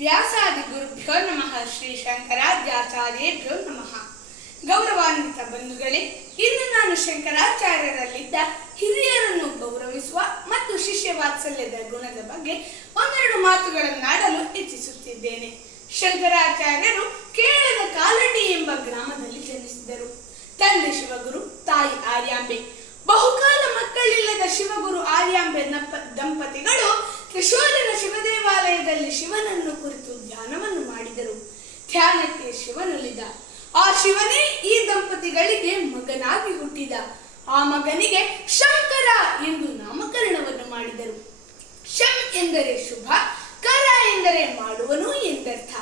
ವ್ಯಾಸಾದಿ ಗುರುಭ್ಯೋ ನಮಃ. ಶ್ರೀ ಶಂಕರಾಚಾರ್ಯೇಭ್ಯೋ ನಮಃ. ಗೌರವಾನ್ವಿತ ಬಂಧುಗಳೇ, ಇಂದು ನಾನು ಶಂಕರಾಚಾರ್ಯರಲ್ಲಿದ್ದ ಹಿರಿಯರನ್ನು ಗೌರವಿಸುವ ಮತ್ತು ಶಿಷ್ಯ ವಾತ್ಸಲ್ಯದ ಗುಣದ ಬಗ್ಗೆ ಒಂದೆರಡು ಮಾತುಗಳನ್ನಾಡಲು ಇಚ್ಛಿಸುತ್ತಿದ್ದೇನೆ. ಶಂಕರಾಚಾರ್ಯರು ಕೇರಳದ ಕಾಲಡಿ ಎಂಬ ಗ್ರಾಮದಲ್ಲಿ ಜನಿಸಿದರು. ತಂದೆ ಶಿವಗುರು, ತಾಯಿ ಆರ್ಯಾಂಬೆ. ಬಹುಕಾಲ ಮಕ್ಕಳಿಲ್ಲದ ಶಿವಗುರು ಆರ್ಯಾಂಬೆ ದಂಪತಿಗಳು ತ್ರಿಶೂಲಿನ ಶಿವದೇವಾಲಯದಲ್ಲಿ ಶಿವನನ್ನು ಕುರಿತು ಧ್ಯಾನವನ್ನು ಮಾಡಿದರು. ಧ್ಯಾನಕ್ಕೆ ಶಿವನೊಲಿದ. ಆ ಶಿವನೇ ಈ ದಂಪತಿಗಳಿಗೆ ಮಗನಾಗಿ ಹುಟ್ಟಿದ. ಆ ಮಗನಿಗೆ ಶಂಕರ ಎಂದು ನಾಮಕರಣವನ್ನು ಮಾಡಿದರು. ಶಂ ಎಂದರೆ ಶುಭ, ಕರ ಎಂದರೆ ಮಾಡುವನು ಎಂದರ್ಥ.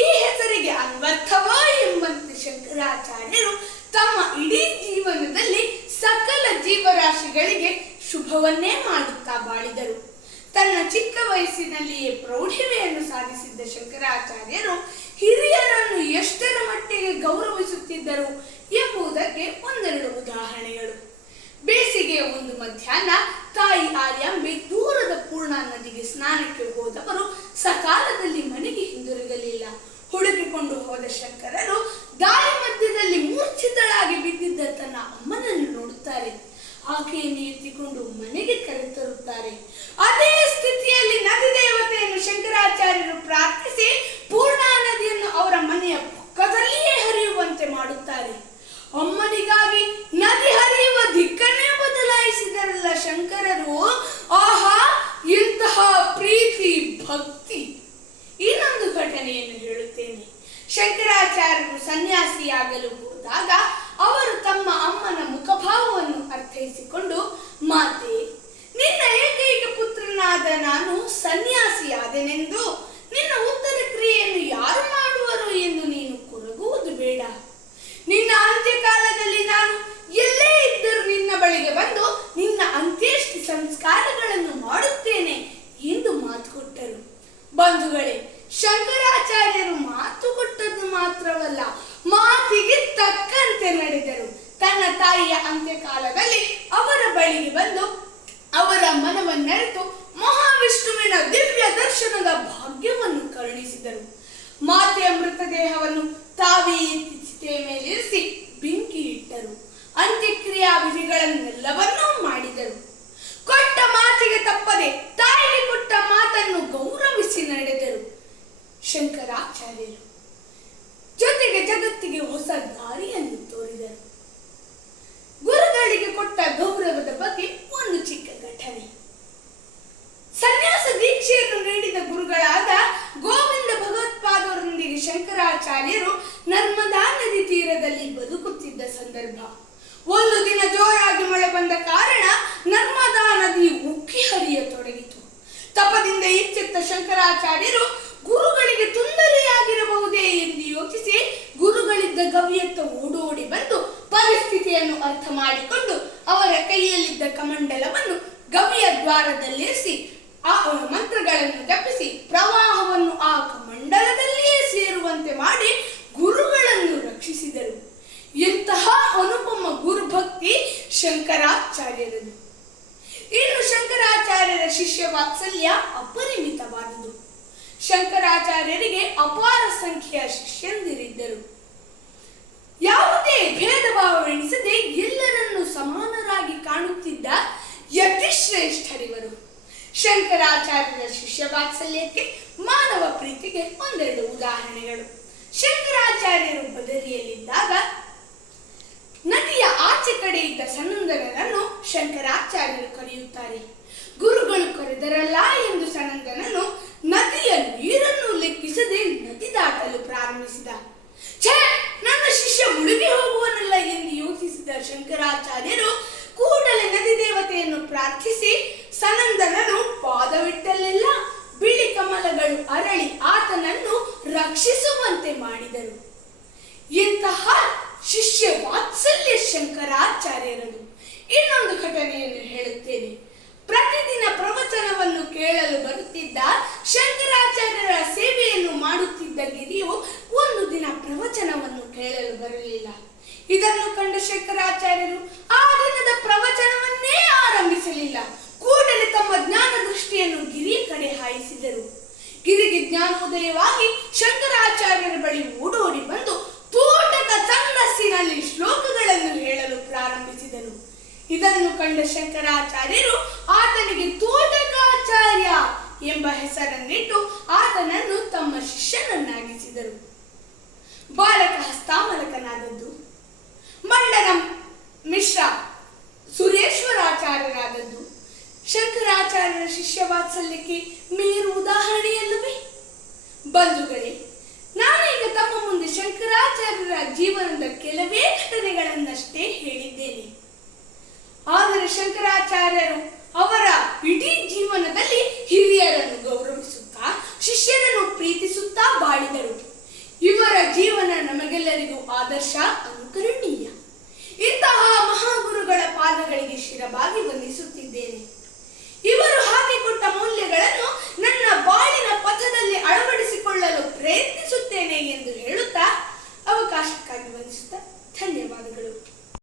ಈ ಹೆಸರಿಗೆ ಅನ್ವರ್ಥವೋ ಎಂಬಂತೆ ಶಂಕರಾಚಾರ್ಯರು ತಮ್ಮ ಇಡೀ ಜೀವನದಲ್ಲಿ ಸಕಲ ಜೀವರಾಶಿಗಳಿಗೆ ಶುಭವನ್ನೇ ಮಾಡುತ್ತಾ ಬಾಳಿದರು. ತನ್ನ ಚಿಕ್ಕ ವಯಸ್ಸಿನಲ್ಲಿಯೇ ಪ್ರೌಢಿಮೆಯನ್ನು ಸಾಧಿಸಿದ್ದ ಶಂಕರಾಚಾರ್ಯರು ಹಿರಿಯರನ್ನು ಎಷ್ಟರ ಮಟ್ಟಿಗೆ ಗೌರವಿಸುತ್ತಿದ್ದರು ಎಂಬುದಕ್ಕೆ ಒಂದೆರಡು ಉದಾಹರಣೆಗಳು. ಬೇಸಿಗೆಯ ಒಂದು ಮಧ್ಯಾಹ್ನ ತಾಯಿ ಆರ್ಯಾಂಬೆ ದೂರದ ಪೂರ್ಣಾ ನದಿಗೆ ಸ್ನಾನಕ್ಕೆ ಹೋದವರು ಸಕಾಲದಲ್ಲಿ ಮನೆಗೆ ಹಿಂದಿರುಗಲಿಲ್ಲ. ಹುಡುಕಿಕೊಂಡು ಹೋದ ಶಂಕರರು ದಾರಿ ಮಧ್ಯದಲ್ಲಿ ಮೂರ್ಛಿತಳಾಗಿ ಬಿದ್ದಿದ್ದ ತನ್ನ ಅಮ್ಮನನ್ನು ನೋಡುತ್ತಾರೆ. ಆಕೆಯನ್ನು ಎತ್ತಿಕೊಂಡು ಮನೆಗೆ ಕರೆತರುತ್ತಾರೆ. ಅದೇ ಸ್ಥಿತಿಯಲ್ಲಿ ನದಿ ದೇವತೆಯನ್ನು ಶಂಕರಾಚಾರ್ಯರು ಪ್ರಾರ್ಥಿಸಿ ಪೂರ್ಣಾ ನದಿಯನ್ನು ಅವರ ಮನೆಯ ಪಕ್ಕದಲ್ಲಿಯೇ ಹರಿಯುವಂತೆ ಮಾಡುತ್ತಾರೆ. ಅಮ್ಮನಿಗಾಗಿ ನದಿ ಹರಿಯುವ ದಿಕ್ಕನ್ನೇ ಬದಲಾಯಿಸಿದರಲ್ಲ ಶಂಕರರು. ಆಹಾ, ಇಂತಹ ಪ್ರೀತಿ ಭಕ್ತಿ! ಇನ್ನೊಂದು ಘಟನೆಯನ್ನು ಹೇಳುತ್ತೇನೆ. ಶಂಕರಾಚಾರ್ಯರು ಸನ್ಯಾಸಿಯಾಗಲು ಹೋದಾಗ ಅವರು ತಮ್ಮ ಅಮ್ಮನ ಮುಖಭಾವವನ್ನು ಅರ್ಥೈಸಿಕೊಂಡು, ಮಾತೆ, ನಿನ್ನ ಏಕೈಕ ಪುತ್ರನಾದ ನಾನು ಸನ್ಯಾಸಿಯಾದೆನೆಂದು ನಿನ್ನ ಉತ್ತರ ಕ್ರಿಯೆಯನ್ನು ಯಾರು ಮಾಡುವರು ಎಂದು ನೀನು ಕೊರಗುವುದು ಬೇಡ. ನಿನ್ನ ಅಂತ್ಯಕಾಲದಲ್ಲಿ ನಾನು ಎಲ್ಲೇ ಇದ್ದರೂ ನಿನ್ನ ಬಳಿಗೆ ಬಂದು ನಿನ್ನ ಅಂತ್ಯೇಷ್ಟಿ ಸಂಸ್ಕಾರಗಳನ್ನು ಮಾಡುತ್ತೇನೆ ಎಂದು ಮಾತು ಕೊಟ್ಟರು. ಬಂಧುಗಳೇ, ಶಂಕರಾಚಾರ್ಯರು ಮಾತು ಕೊಟ್ಟದ್ದು ಮಾತ್ರವಲ್ಲ, ಮಾತಿಗೆ ತಕ್ಕಂತೆ ನಡೆದರು. ತನ್ನ ತಾಯಿಯ ಅಂತ್ಯಕಾಲದಲ್ಲಿ ಅವರ ಬಳಿಗೆ ಬಂದು ಅವರ ಮನವನ್ನೆರೆತು ಮಹಾವಿಷ್ಣುವಿನ ದಿವ್ಯ ದರ್ಶನದ ಭಾಗ್ಯವನ್ನು ಕರುಣಿಸಿದರು. ಮಾತೆಯ ಮೃತದೇಹವನ್ನು ತಾವೇ ಚಿತೆಯ ಮೇಲಿರಿಸಿ ಬೆಂಕಿ ಇಟ್ಟರು. ಅಂತ್ಯಕ್ರಿಯಾ ವಿಧಿಗಳನ್ನೆಲ್ಲವನ್ನೂ ಮಾಡಿದರು. ಕೊಟ್ಟ ಮಾತಿಗೆ ತಪ್ಪದೆ ತಾಯಿಗೆ ಕೊಟ್ಟ ಮಾತನ್ನು ಗೌರವಿಸಿ ನಡೆದರು ಶಂಕರಾಚಾರ್ಯರು. ಜೊತೆಗೆ ಜಗತ್ತಿಗೆ ಹೊಸ ದಾರಿಯನ್ನು ತೋರಿದರು. ಗುರುಗಳಿಗೆ ಕೊಟ್ಟ ಗೌರವದ ಬಗ್ಗೆ ಒಂದು ಚಿಕ್ಕ ಘಟನೆ. ಸನ್ಯಾಸ ದೀಕ್ಷೆಯನ್ನು ನೀಡಿದ ಗುರುಗಳಾದ ಗೋವಿಂದ ಭಗವತ್ಪಾದರೊಂದಿಗೆ ಶಂಕರಾಚಾರ್ಯರು ನರ್ಮದಾ ನದಿ ತೀರದಲ್ಲಿ ಬದುಕುತ್ತಿದ್ದ ಸಂದರ್ಭ. ಒಂದು ದಿನ ಜೋರಾಗಿ ಮಳೆ ಬಂದ ಕಾರಣ ನರ್ಮದಾ ನದಿ ಉಕ್ಕಿ ಹರಿಯತೊಡಗಿತು. ತಪದಿಂದ ಎಚ್ಚೆತ್ತ ಶಂಕರಾಚಾರ್ಯರು ಗುರುಗಳಿಗೆ ತೊಂದರೆಯಾಗಿರಬಹುದೇ ಎಂದು ಯೋಚಿಸಿ ಗುರುಗಳಿದ್ದ ಗವಿಯತ್ತ ಓಡೋಡಿ ಬಂದು ಪರಿಸ್ಥಿತಿಯನ್ನು ಅರ್ಥ ಮಾಡಿಕೊಂಡು ಅವರ ಕೈಯಲ್ಲಿದ್ದ ಕಮಂಡಲವನ್ನು ಗವಿಯ ದ್ವಾರದಲ್ಲಿರಿಸಿ ಆ ಮಂತ್ರಗಳನ್ನು ಜಪಿಸಿ ಪ್ರವಾಹವನ್ನು ಆ ಕಮಂಡಲದಲ್ಲಿಯೇ ಸೇರುವಂತೆ ಮಾಡಿ ಗುರುಗಳನ್ನು ರಕ್ಷಿಸಿದರು. ಇಂತಹ ಅನುಪಮ ಗುರುಭಕ್ತಿ ಶಂಕರಾಚಾರ್ಯರದು. ಇನ್ನು ಶಂಕರಾಚಾರ್ಯರ ಶಿಷ್ಯ ವಾತ್ಸಲ್ಯ ಅಪರಿಮಿತವಾದುದು. ಶಂಕರಾಚಾರ್ಯರಿಗೆ ಅಪಾರ ಸಂಖ್ಯೆಯ ಶಿಷ್ಯಂದಿರಿದ್ದರು. ಯಾವುದೇ ಭೇದ ಭಾವವೆಣಿಸದೆ ಎಲ್ಲರನ್ನೂ ಸಮಾನರಾಗಿ ಕಾಣುತ್ತಿದ್ದ ಯತಿಶ್ರೇಷ್ಠರಿವರು. ಶಂಕರಾಚಾರ್ಯರ ಶಿಷ್ಯ ವಾತ್ಸಲ್ಯಕ್ಕೆ, ಮಾನವ ಪ್ರೀತಿಗೆ ಒಂದೆರಡು ಉದಾಹರಣೆಗಳು. ಶಂಕರಾಚಾರ್ಯರು ಬದರಿಯಲ್ಲಿದ್ದಾಗ ನದಿಯ ಆಚೆ ಕಡೆ ಇದ್ದ ಸನಂದನನ್ನು ಶಂಕರಾಚಾರ್ಯರು ಕರೆಯುತ್ತಾರೆ. ಗುರುಗಳು ಕರೆದರಲ್ಲ ಎಂದು ಸನಂದನನು ನದಿಯ ನೀರನ್ನು ಲೆಕ್ಕಿಸದೆ ನದಿ ದಾಟಲು ಪ್ರಾರಂಭಿಸಿದ. ನನ್ನ ಶಿಷ್ಯ ಮುಳುಗಿ ಹೋಗುವನಲ್ಲ ಎಂದು ಯೋಚಿಸಿದ ಶಂಕರಾಚಾರ್ಯರು ಕೂಡಲೇ ನದಿ ದೇವತೆಯನ್ನು ಪ್ರಾರ್ಥಿಸಿ ಸನಂದನನು ಪಾದವಿಟ್ಟಲ್ಲೆಲ್ಲ ಬಿಳಿ ಕಮಲಗಳು ಅರಳಿ ಆತನನ್ನು ರಕ್ಷಿಸುವಂತೆ ಮಾಡಿದರು. ಇಂತಹ ಶಿಷ್ಯ ವಾತ್ಸಲ್ಯ ಶಂಕರಾಚಾರ್ಯರದು. ಇನ್ನೊಂದು ಘಟನೆಯನ್ನು ಹೇಳುತ್ತೇನೆ. ಪ್ರತಿದಿನ ಪ್ರವಚನವನ್ನು ಕೇಳಲು ಬರುತ್ತಿದ್ದ ಶಂಕರಾಚಾರ್ಯರ ಸೇವೆಯನ್ನು ಮಾಡುತ್ತಿದ್ದ ಗಿರಿಯು ಒಂದು ದಿನ ಪ್ರವಚನವನ್ನು ಕೇಳಲು ಬರಲಿಲ್ಲ. ಇದನ್ನು ಕಂಡ ಶಂಕರಾಚಾರ್ಯರು ಆ ದಿನದ ಪ್ರವಚನವನ್ನೇ ಆರಂಭಿಸಲಿಲ್ಲ. ಕೂಡಲೇ ತಮ್ಮ ಜ್ಞಾನ ದೃಷ್ಟಿಯನ್ನು ಗಿರಿಯ ಕಡೆ ಹಾಯಿಸಿದರು. ಗಿರಿಗೆ ಜ್ಞಾನ ಜ್ಞಾನೋದಯವಾಗಿ ಶಂಕರಾಚಾರ್ಯರ ಬಳಿ ಓಡೋಡಿ ಬಂದು ತೂಟಕ ಛಂದಸ್ಸಿನಲ್ಲಿ ಶ್ಲೋಕಗಳನ್ನು ಹೇಳಲು ಪ್ರಾರಂಭಿಸಿದನು. ಇದನ್ನು ಕಂಡ ಶಂಕರಾಚಾರ್ಯರು ಆತನಿಗೆ ತೂಟಕಾಚಾರ್ಯ ಎಂಬ ಹೆಸರನ್ನಿಟ್ಟು ಆತನನ್ನು ತಮ್ಮ ಶಿಷ್ಯನನ್ನಾಗಿಸಿದರು. ಬಾಲಕ ಹಸ್ತಾಮಲಕನಾದದ್ದು, ಮಂಡನ ಮಿಶ್ರ ಸುರೇಶ್ವರಾಚಾರ್ಯರಾದದ್ದು ಶಂಕರಾಚಾರ್ಯರ ಶಿಷ್ಯ ವಾತ್ಸಲ್ಯಕ್ಕೆ ಮೇರು ಉದಾಹರಣೆಯಲ್ಲವೇ? ಬಂಧುಗಳೇ, ನಾನೀಗ ತಮ್ಮ ಮುಂದೆ ಶಂಕರಾಚಾರ್ಯರ ಜೀವನದ ಕೆಲವೇ ಘಟನೆಗಳನ್ನಷ್ಟೇ ಹೇಳಿದ್ದೇನೆ. ಆದರೆ ಶಂಕರಾಚಾರ್ಯರು ಅವರ ಇಡೀ ಜೀವನದಲ್ಲಿ ಹಿರಿಯರನ್ನು ಗೌರವಿಸುತ್ತಾ ಶಿಷ್ಯರನ್ನು ಪ್ರೀತಿಸುತ್ತಾ ಬಾಳಿದರು. ಇವರ ಜೀವನ ನಮಗೆಲ್ಲರಿಗೂ ಆದರ್ಶ, ಅನುಕರಣೀಯ. ಇಂತಹ ಮಹಾಗುರುಗಳ ಪಾದಗಳಿಗೆ ಶಿರಬಾಗಿ ವಂದಿಸುತ್ತಿದ್ದೇನೆ. ಇವರು ಹಾಕಿಕೊಟ್ಟ ಮೌಲ್ಯಗಳನ್ನು ನನ್ನ ಬಾಳಿನ ಪಥದಲ್ಲಿ ಅಳವಡಿಸಿಕೊಳ್ಳಲು ಪ್ರಯತ್ನಿಸುತ್ತೇನೆ ಎಂದು ಹೇಳುತ್ತಾ ಅವಕಾಶಕ್ಕಾಗಿ ವಂದಿಸುತ್ತೇನೆ.